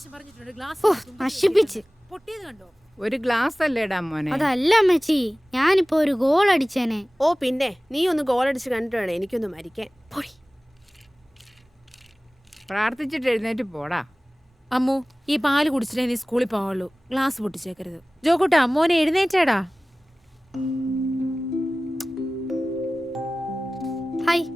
പ്രാവശ്യം പറഞ്ഞിട്ടുണ്ട് ഗ്ലാസ് നശിപ്പിച്ച്. പൊട്ടിയത് കണ്ടോ? ഒരു ഗ്ലാസ് അല്ലേടാ മോനെ. അതല്ല അമ്മച്ചി, ഞാനിപ്പോ ഒരു ഗോൾ അടിച്ചേനെ. ഓ പിന്നെ നീ ഒന്ന് ഗോൾ അടിച്ച് കണ്ടിട്ട് വേണം എനിക്കൊന്ന് മരിക്കാൻ. പ്രാർത്ഥിച്ചിട്ട് എഴുന്നേറ്റ് പോടാ. അമ്മു, ഈ പാല് കുടിച്ചിട്ടേ നീ സ്കൂളിൽ പോവുള്ളൂ. ഗ്ലാസ് പൊട്ടിച്ചേക്കരുത്. ജോക്കുട്ടാ, മോനെ എഴുന്നേറ്റേടാ. ഹായ്.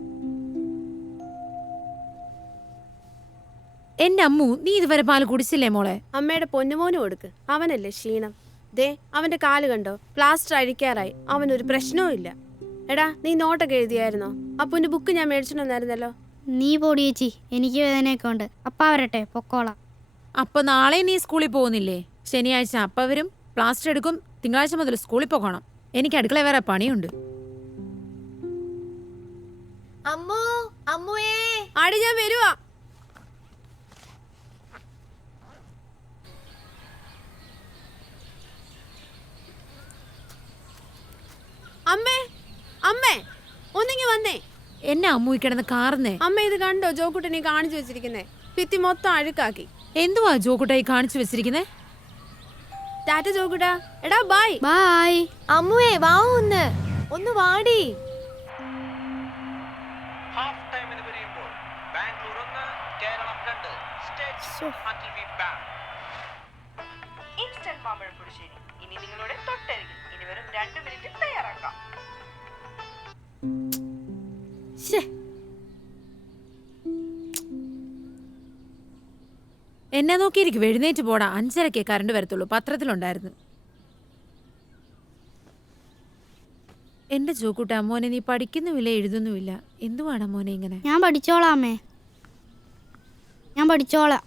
എന്റെ അമ്മു, നീ ഇതുവരെ പാല് കുടിച്ചില്ലേ മോളെ? അമ്മയുടെ പൊന്നുമോന് കൊടുക്ക്, അവനല്ലേ ക്ഷീണം. ദേ അവന്റെ കാല് കണ്ടോ, പ്ലാസ്റ്റർ അഴിക്കാറായി. അവനൊരു പ്രശ്നവും ഇല്ല. എടാ നീ നോട്ടൊക്കെ എഴുതിയായിരുന്നോ? അപ്പുന്റെ ബുക്ക് ഞാൻ മേടിച്ചിട്ടുണ്ടായിരുന്നല്ലോ. നീ പോടി ചേച്ചി, എനിക്ക് വേദനയൊക്കെ ഉണ്ട്. അപ്പ വരട്ടെ, പൊക്കോളാം. അപ്പൊ നാളെ നീ സ്കൂളിൽ പോകുന്നില്ലേ? ശനിയാഴ്ച അപ്പ വരും, പ്ലാസ്റ്റർ എടുക്കും. തിങ്കളാഴ്ച മുതൽ സ്കൂളിൽ പോകണം. എനിക്ക് അടുക്കള വേറെ പണിയുണ്ട്. അമ്മു, അമ്മുവേ. ആടി ഞാൻ വരുവാ. അമ്മേ അമ്മേ ഒന്നിങ്ങി വന്നേ. എന്നെ അമ്മു കിടന്ന് കാർന്നേ. അമ്മ ഇത് കണ്ടോ, ജോക്കുട്ടനെ കാണിച്ചു വെച്ചിരിക്കുന്നേ. ഭിത്തി മൊത്തം അഴുക്കാക്കി. എന്തുവാ ജോക്കുട്ടായി കാണിച്ചു വെച്ചിരിക്കുന്നേ? ടാറ്റ ജോക്കുട്ടാ. എടാ ബൈ. ബൈ. അമ്മുവേ വാ, ഒന്ന് വാടി. ഹാഫ് ടൈം എന്ന് പറയുമ്പോൾ Bangalore 1 Keralam 2 states until we back. Instant മാമ്പഴ പുളിശ്ശേരി ഇനി നിങ്ങളുടെ തൊട്ടരികിൽ. ഇനി വെറും 2 മിനിറ്റിൽ തയ്യാറാക്കാം. എന്നെ നോക്കിയിരിക്കും. എഴുന്നേറ്റ് പോടാ. 5:30 കറണ്ട് വരത്തുള്ളൂ. പത്രത്തിലുണ്ടായിരുന്നു. എന്റെ ജോക്കൂട്ടാ, മോനെ നീ പഠിക്കുന്നുമില്ല, എഴുതുന്നുമില്ല. എന്തുവാടാ മോനെ ഇങ്ങനെ? ഞാൻ പഠിച്ചോളാം അമ്മേ, ഞാൻ പഠിച്ചോളാം.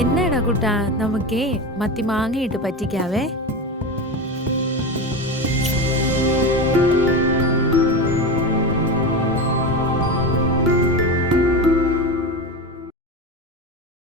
എന്നാടാ കുട്ടാ, നമുക്കേ മത്തി മാങ്ങയിട്ട് പറ്റിക്കാവേ.